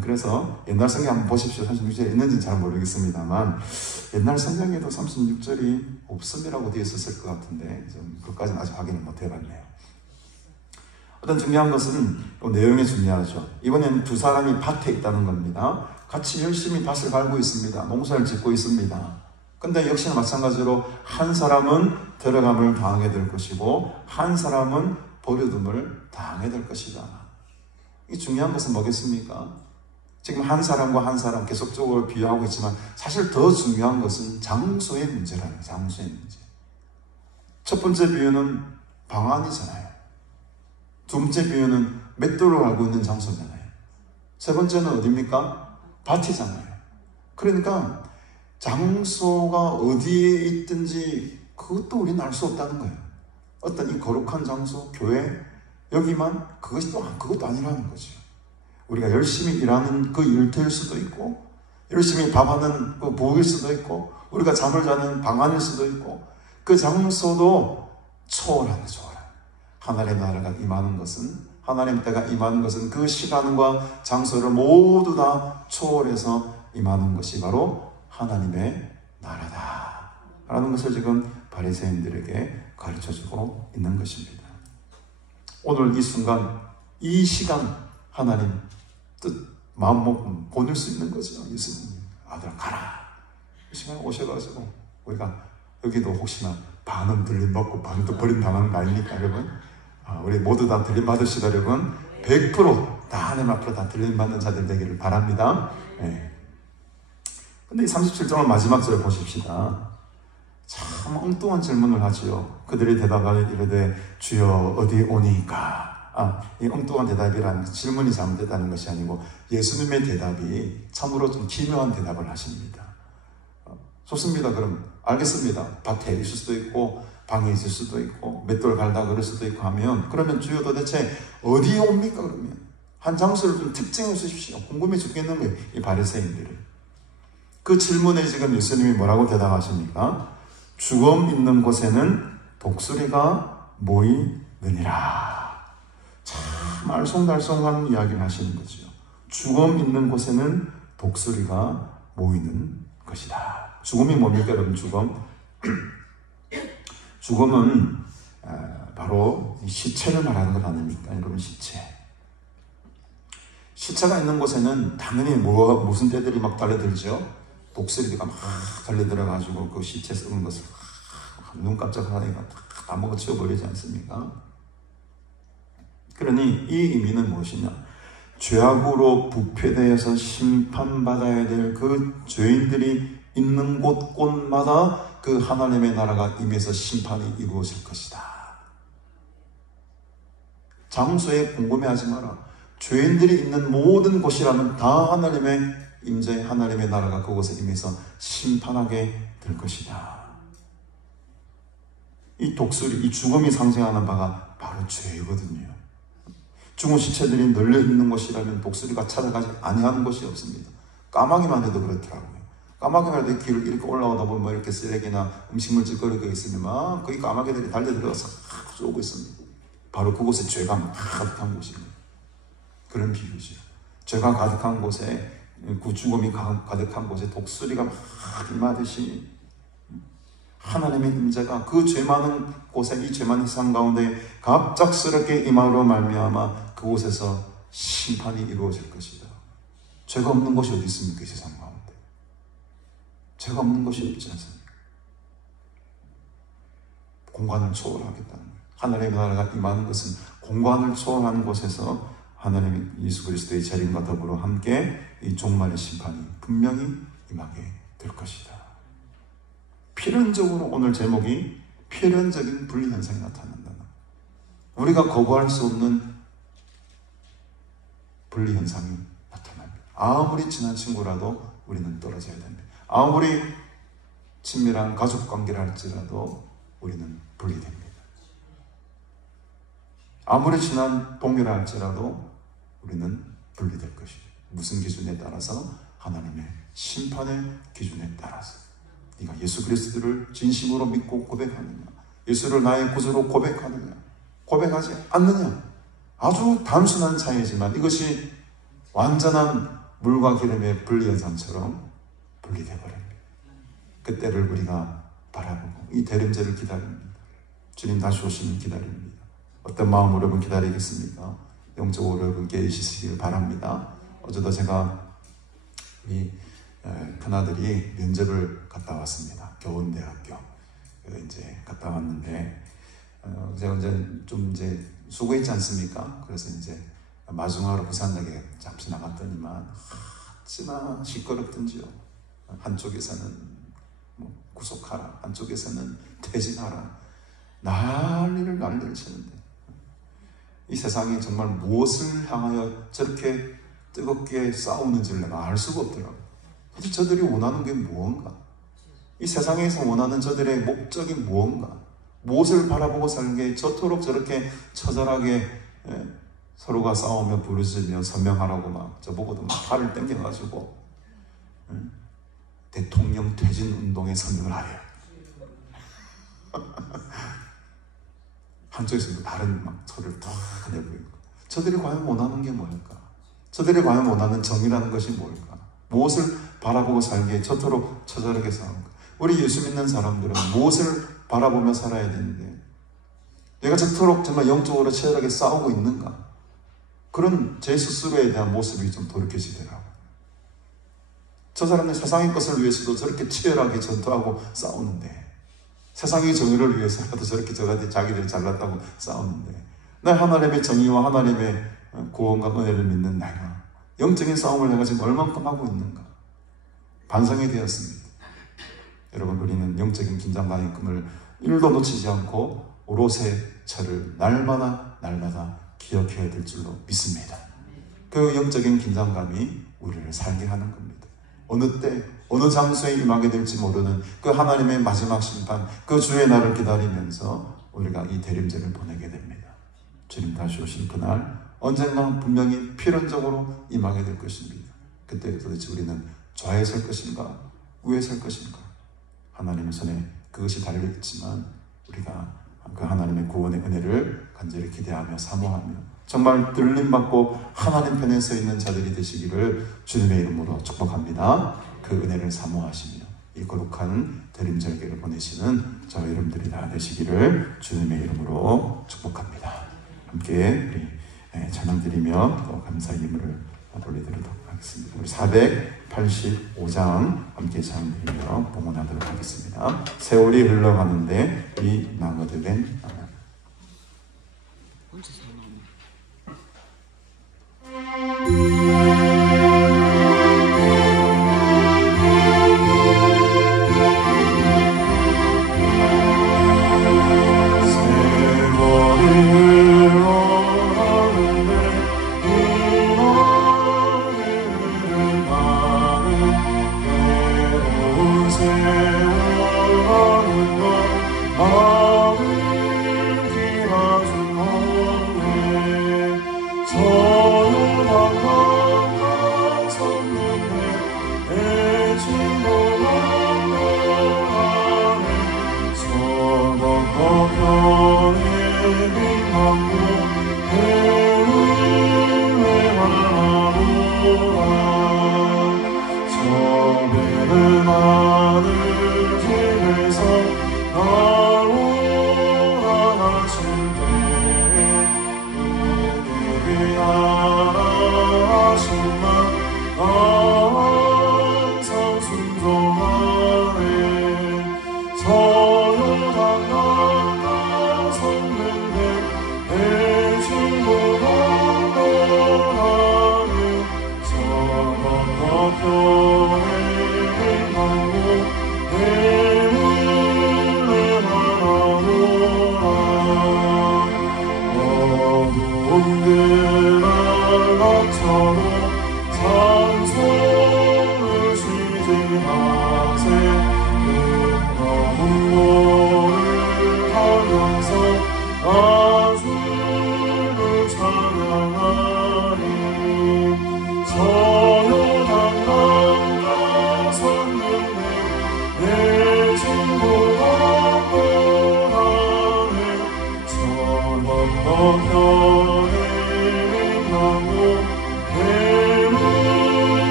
그래서 옛날 성경 한번 보십시오. 36절에 있는지는 잘 모르겠습니다만 옛날 성경에도 36절이 없음이라고 되어 있었을 것 같은데 좀 그것까지는 아직 확인을 못 해봤네요. 어떤 중요한 것은 내용이 중요하죠. 이번에는 두 사람이 밭에 있다는 겁니다. 같이 열심히 밭을 갈고 있습니다. 농사를 짓고 있습니다. 근데 역시나 마찬가지로 한 사람은 데려감을 당하게 될 것이고 한 사람은 버려둠을 당하게 될 것이다. 이 중요한 것은 뭐겠습니까? 지금 한 사람과 한 사람 계속적으로 비유하고 있지만 사실 더 중요한 것은 장소의 문제라는 거예요. 장소의 문제. 첫 번째 비유는 방안이잖아요. 두 번째 비유는 맷돌을 알고 있는 장소잖아요. 세 번째는 어디입니까? 밭이잖아요. 그러니까 장소가 어디에 있든지 그것도 우리는 알 수 없다는 거예요. 어떤 이 거룩한 장소, 교회 여기만 그것도 아니라는 거죠. 우리가 열심히 일하는 그 일터일 수도 있고 열심히 밥하는 그 부엌일 수도 있고 우리가 잠을 자는 방안일 수도 있고 그 장소도 초월하는 하나님의 나라가 임하는 것은 하나님의 때가 임하는 것은 그 시간과 장소를 모두 다 초월해서 임하는 것이 바로 하나님의 나라다 라는 것을 지금 바리새인들에게 가르쳐주고 있는 것입니다. 오늘 이 순간 이 시간 하나님 뜻 마음 먹고 보낼 수 있는 거죠. 예수님 아들 가라 이 시간에 오셔가지고 우리가 여기도 혹시나 반은 들림받고 반은 또 버림당하는 거 아닙니까 여러분? 우리 모두 다 들림받으시다 여러분 100% 다 하나님 앞으로 다 들림받는 자들 되기를 바랍니다. 네. 근데 이 37절 마지막 절을 보십시다. 참 엉뚱한 질문을 하지요. 그들이 대답하여 이르되 주여 어디 오니까? 이 엉뚱한 대답이란 질문이 잘못됐다는 것이 아니고 예수님의 대답이 참으로 좀 기묘한 대답을 하십니다. 좋습니다. 그럼 알겠습니다. 밭에 있을 수도 있고 방에 있을 수도 있고 맷돌 갈다 그럴 수도 있고 하면 그러면 주여 도대체 어디에 옵니까? 그러면 한 장소를 좀 특징해 주십시오. 궁금해 죽겠는 거예요. 이 바리새인들은. 그 질문에 지금 예수님이 뭐라고 대답하십니까? 죽음 있는 곳에는 독수리가 모이느니라. 참 알쏭달쏭한 이야기를 하시는 거죠. 죽음 있는 곳에는 독수리가 모이는 것이다. 죽음이 뭡니까 여러분? 죽음은 바로 시체를 말하는 것 아닙니까 여러분? 시체가 있는 곳에는 당연히 무슨 떼들이 막 달려들죠? 독수리가 막 달려들어가지고 그 시체 썩은 것을 눈 깜짝하니까 다 먹어치워버리지 않습니까? 그러니 이 의미는 무엇이냐? 죄악으로 부패되어서 심판받아야 될 그 죄인들이 있는 곳곳마다 그 하나님의 나라가 임해서 심판이 이루어질 것이다. 장소에 궁금해하지 마라. 죄인들이 있는 모든 곳이라면 다 하나님의 임재, 하나님의 나라가 그곳에 임해서 심판하게 될 것이다. 이 독수리, 이 죽음이 상징하는 바가 바로 죄거든요. 죽은 시체들이 널려 있는 곳이라면 독수리가 찾아가지 아니하는 곳이 없습니다. 까마귀만 해도 그렇더라고요. 까마귀만 해도 길을 이렇게 올라오다 보면 뭐 이렇게 쓰레기나 음식물 찌꺼기가 있으면 막 거기 까마귀들이 달려들어서 쏘고 있습니다. 바로 그곳에 죄가 가득한 곳입니다. 그런 비유죠. 죄가 가득한 곳에, 그 죽음이 가득한 곳에 독수리가 막 임하듯이 하나님의 임재가 그 죄 많은 곳에, 이 죄 많은 세상 가운데 갑작스럽게 임하로 말미암아 그곳에서 심판이 이루어질 것이다. 죄가 없는 곳이 어디 있습니까? 이 세상 가운데 죄가 없는 곳이 없지 않습니까? 공간을 초월하겠다는 거예요. 하나님의 나라가 임하는 것은 공간을 초월하는 곳에서 하나님 예수 그리스도의 재림과 더불어 함께 이 종말의 심판이 분명히 임하게 될 것이다. 필연적으로 오늘 제목이 필연적인 분리현상이 나타난다. 우리가 거부할 수 없는 분리현상이 나타납니다. 아무리 친한 친구라도 우리는 떨어져야 됩니다. 아무리 친밀한 가족관계라 할지라도 우리는 분리됩니다. 아무리 친한 동료라 할지라도 우리는 분리될 것이죠. 무슨 기준에 따라서? 하나님의 심판의 기준에 따라서. 네가 예수 그리스도를 진심으로 믿고 고백하느냐, 예수를 나의 구주로 고백하느냐, 고백하지 않느냐. 아주 단순한 차이지만 이것이 완전한 물과 기름의 분리현상처럼 분리되어 버립니다. 그때를 우리가 바라보고 이 대림제를 기다립니다. 주님 다시 오시면 기다립니다. 어떤 마음으로 여러분 기다리겠습니까? 영적으로 여러분 깨어지시길 바랍니다. 어제도 제가 이 큰아들이 면접을 갔다 왔습니다. 교원대학교 이제 갔다 왔는데 제가 이제 수고했지 않습니까? 그래서 이제 마중하러 부산역에 잠시 나갔더니만 하지만 시끄럽던지요. 한쪽에서는 뭐 구속하라, 한쪽에서는 퇴진하라, 난리를 치는데 이 세상에 정말 무엇을 향하여 저렇게 뜨겁게 싸우는지를 내가 알 수가 없더라고요. 도대체 저들이 원하는 게 무언가? 이 세상에서 원하는 저들의 목적이 무언가? 무엇을 바라보고 살게 저토록 저렇게 처절하게 서로가 싸우며 부르짖으며 서명하라고 막 저보고도 막 팔을 당겨가지고 대통령 퇴진 운동에 서명을 하래요. 한쪽에서 다른 막 소리를 탁 내고 있고, 저들이 과연 원하는 게 뭘까? 저들이 과연 원하는 정의라는 것이 뭘까? 무엇을 바라보고 살기에 저토록 처절하게 싸우는가? 우리 예수 믿는 사람들은 무엇을 바라보며 살아야 되는데 내가 저토록 정말 영적으로 치열하게 싸우고 있는가? 그런 제 스스로에 대한 모습이 좀 돌이켜지더라고요. 저 사람은 세상의 것을 위해서도 저렇게 치열하게 전투하고 싸우는데, 세상의 정의를 위해서라도 저렇게 자기들이 잘났다고 싸우는데, 나 하나님의 정의와 하나님의 구원과 은혜를 믿는 내가 영적인 싸움을 내가 지금 얼만큼 하고 있는가 반성이 되었습니다. 여러분, 우리는 영적인 긴장감의 끈을 1도 놓치지 않고 오롯의 철을 날마다 기억해야 될 줄로 믿습니다. 그 영적인 긴장감이 우리를 살게 하는 겁니다. 어느 때 어느 장소에 임하게 될지 모르는 그 하나님의 마지막 심판, 그 주의 날을 기다리면서 우리가 이 대림제를 보내게 됩니다. 주님 다시 오신 그날 언젠가 분명히 필연적으로 임하게 될 것입니다. 그때 도대체 우리는 좌에 설 것인가 우에 설 것인가, 하나님의 손에 그것이 달려있지만 우리가 그 하나님의 구원의 은혜를 간절히 기대하며 사모하며 정말 들림받고 하나님 편에 서 있는 자들이 되시기를 주님의 이름으로 축복합니다. 그 은혜를 사모하시며 이 거룩한 대림절기를 보내시는 저와 여러분들이 다 되시기를 주님의 이름으로 축복합니다. 함께 우리 찬양 드리며 또 감사의 예물을 올려드리도록 하겠습니다. 우리 485장 함께 찬양드리며 봉헌하도록 하겠습니다. 세월이 흘러가는데 이 나그들된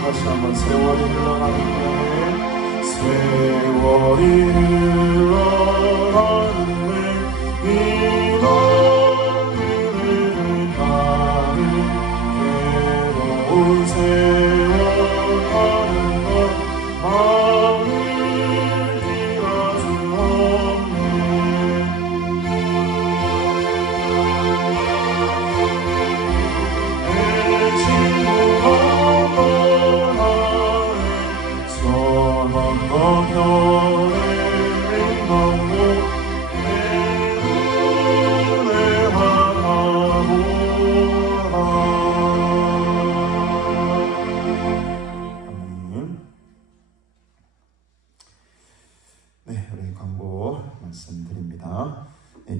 다시 한번 세월이 흘러가는데 세월이 흘러가는데 이 너희들은 나를 괴로운 세월 가는 것 마음을 빌어주옵네. 내 친구가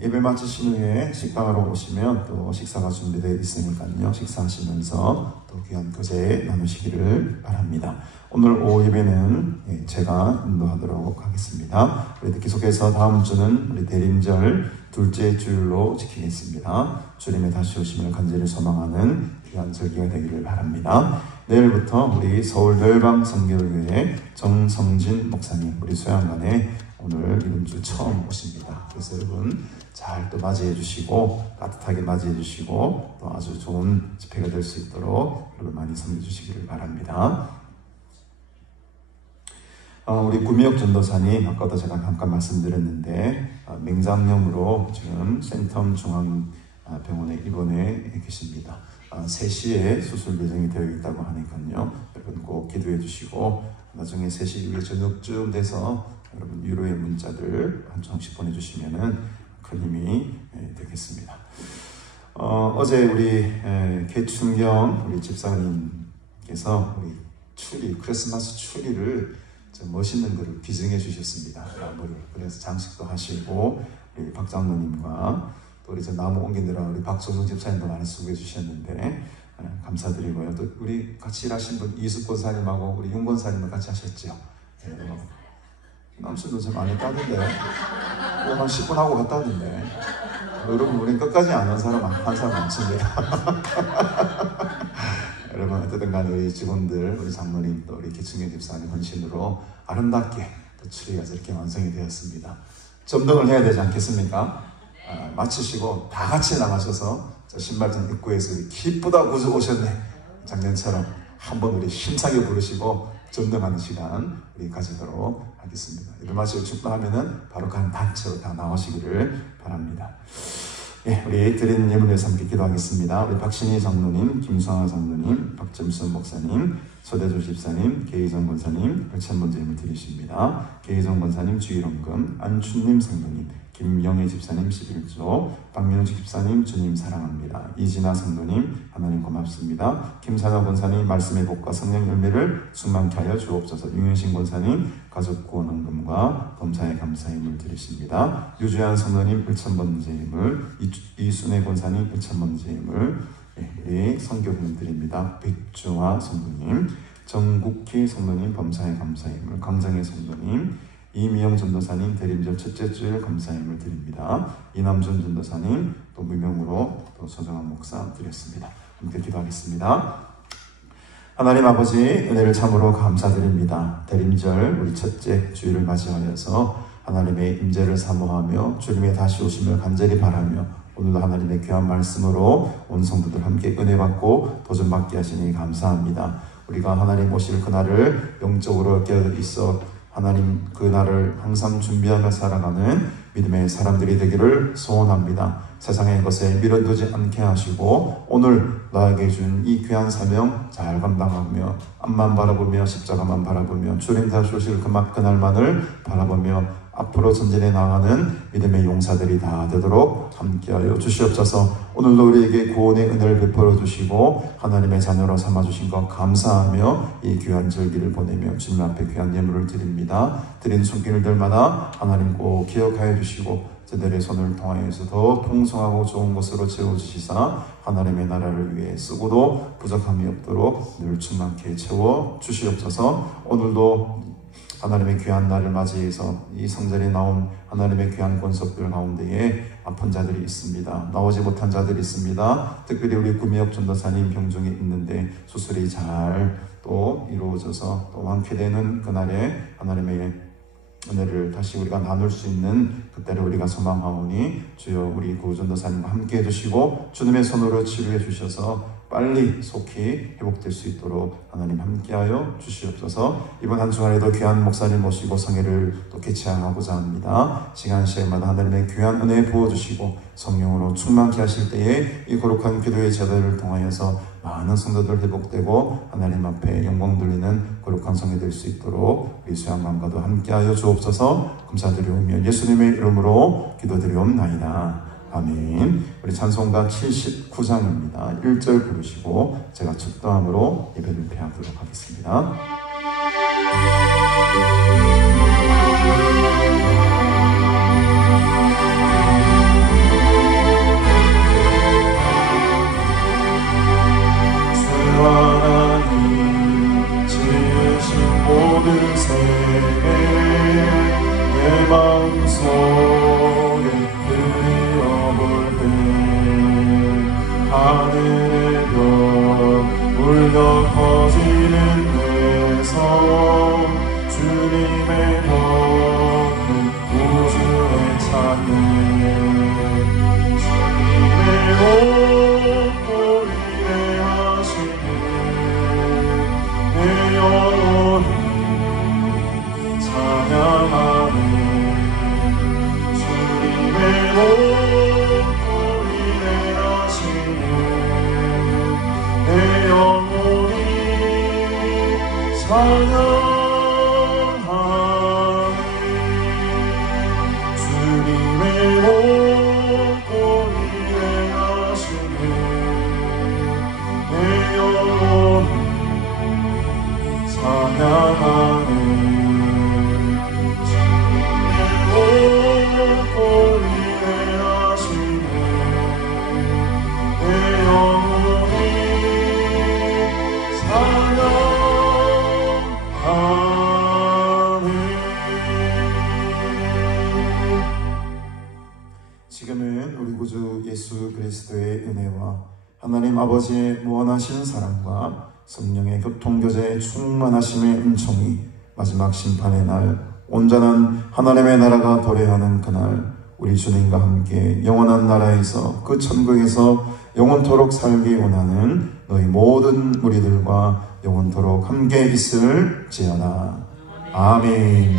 예배 마치신 후에 식당으로 오시면 또 식사가 준비되어 있으니까요. 식사하시면서 또 귀한 교제 나누시기를 바랍니다. 오늘 오후 예배는 제가 인도하도록 하겠습니다. 우리 계속해서 다음 주는 우리 대림절 둘째 주일로 지키겠습니다. 주님의 다시 오심을 간절히 소망하는 귀한 절기가 되기를 바랍니다. 내일부터 우리 서울 열방 선교회의 정성진 목사님 우리 소양관에 오늘 이번 주 처음 오십니다. 그래서 여러분 잘 또 맞이해 주시고 따뜻하게 맞이해 주시고 또 아주 좋은 집회가 될 수 있도록 여러분 많이 섬겨 주시기를 바랍니다. 우리 구미혁 전도사님 아까도 제가 잠깐 말씀드렸는데 맹장염으로 지금 센텀 중앙병원에 입원해 계십니다. 3시에 수술 예정이 되어 있다고 하니까요. 여러분 꼭 기도해 주시고 나중에 3시 이후에 저녁쯤 돼서 여러분 위로의 문자들 한 장씩 보내주시면은 큰 힘이 되겠습니다. 어제 우리 개춘경 우리 집사님께서 우리 추리 크리스마스 추리를 멋있는 것을 기증해 주셨습니다. 나무를. 그래서 장식도 하시고 우리 박 장로님과 또 우리 나무 옮기느라 우리 박종성 집사님도 많이 수고해 주셨는데 감사드리고요. 또 우리 같이 일하신 분 이숙 권사님하고 우리 윤 권사님은 같이 하셨죠. 남순도 좀 많이 따던데 한 10분 하고 갔다 오던데 여러분 우린 끝까지 안 한 사람 한 사람 많습니다. 여러분 어쨌든 간에 우리 직원들 우리 장로님 또 우리 기충현 집사님 헌신으로 아름답게 또 추리가 이렇게 완성이 되었습니다. 점등을 해야 되지 않겠습니까? 마치시고 다 같이 나가셔서 저 신발장 입구에서 우리 기쁘다 구주 오셨네 작년처럼 한번 우리 힘차게 부르시고 점등하는 시간 우리 가지도록 하겠습니다. 이를 마치고 축도하면은 바로 간 단체로 다 나오시기를 바랍니다. 예, 우리 드린 예물을 위해서 함께 기도하겠습니다. 우리 박신희 장로님, 김수아 장로님, 박점순 목사님, 소대조 집사님, 계희정 권사님, 8,000번 예물 드리십니다. 계희정 권사님 주일원금, 안춘님 성도님, 김영애 집사님 11조, 박민우직 집사님 주님 사랑합니다. 이진아 성도님 하나님 고맙습니다. 김사나 권사님 말씀의 복과 성령 열매를 충만케 하여 주옵소서. 윤현신 권사님 가족 구원원금과 범사에 감사임을 드리십니다. 유주한 성도님 1,000번 예물, 이순애 권사님 1,000번 예물, 우리 선교분 드립니다. 백주화 성도님, 정국희 성도님 범사에 감사임을, 강정혜 성도님, 이미영 전도사님 대림절 첫째 주일 감사임을 드립니다. 이남준 전도사님 또 무명으로 또 소정한 목사 드렸습니다. 함께 기도하겠습니다. 하나님 아버지 은혜를 참으로 감사드립니다. 대림절 우리 첫째 주일을 맞이하여서 하나님의 임재를 사모하며 주님의 다시 오심을 간절히 바라며 오늘도 하나님의 귀한 말씀으로 온 성도들 함께 은혜 받고 도전 받게 하시니 감사합니다. 우리가 하나님 오실 그날을 영적으로 깨어 있어 하나님 그날을 항상 준비하며 살아가는 믿음의 사람들이 되기를 소원합니다. 세상의 것에 밀어두지 않게 하시고 오늘 나에게 준 이 귀한 사명 잘 감당하며 앞만 바라보며 십자가만 바라보며 주님 다시 오실 그날만을 바라보며 앞으로 전진해 나가는 믿음의 용사들이 다 되도록 함께하여 주시옵소서. 오늘도 우리에게 구원의 은혜를 베풀어 주시고 하나님의 자녀로 삼아주신 것 감사하며 이 귀한 절기를 보내며 주님 앞에 귀한 예물을 드립니다. 드린 손길들마다 하나님 꼭 기억하여 주시고 저들의 손을 통하여서 더 풍성하고 좋은 것으로 채워주시사 하나님의 나라를 위해 쓰고도 부족함이 없도록 늘 충만케 채워 주시옵소서. 오늘도 하나님의 귀한 날을 맞이해서 이 성전에 나온 하나님의 귀한 권속들 가운데에 아픈 자들이 있습니다. 나오지 못한 자들이 있습니다. 특별히 우리 구미혁 전도사님 병중에 있는데 수술이 잘 또 이루어져서 또 완쾌되는 그날에 하나님의 은혜를 다시 우리가 나눌 수 있는 그때를 우리가 소망하오니 주여 우리 구전도사님과 함께 해주시고 주님의 손으로 치료해 주셔서 빨리 속히 회복될 수 있도록 하나님 함께하여 주시옵소서. 이번 한 주간에도 귀한 목사님 모시고 성회를 또 개최하고자 합니다. 시간마다 하나님의 귀한 은혜 부어주시고 성령으로 충만케 하실 때에 이 거룩한 기도의 제도를 통하여서 많은 성도들 회복되고 하나님 앞에 영광 돌리는 거룩한 성회 될 수 있도록 우리 수양관과도 함께하여 주옵소서. 감사드리오며 예수님의 이름으로 기도드리옵나이다. 아멘. 우리 찬송가 79장입니다. 1절 부르시고 제가 축도함으로 예배를 폐하도록 하겠습니다. 주 하나님 지으신 모든 세계 내 마음속에 하늘의 벽 울려 퍼지는 데서 주님의 법은 우주에 찾네. 주님의 옷도 인내하시네. 내 영혼이 찬양하네. 주님의 옷 내 영혼이 찬양하네. 예수 그리스도의 은혜와 하나님 아버지의 무한하신 사랑과 성령의 교통교제의 충만하심의 은총이 마지막 심판의 날 온전한 하나님의 나라가 도래하는 그날 우리 주님과 함께 영원한 나라에서 그 천국에서 영원토록 살기 원하는 너희 모든 무리들과 영원토록 함께 있을지어다. 아멘.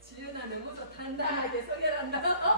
지은아 너무 단단하게 소개를 한다.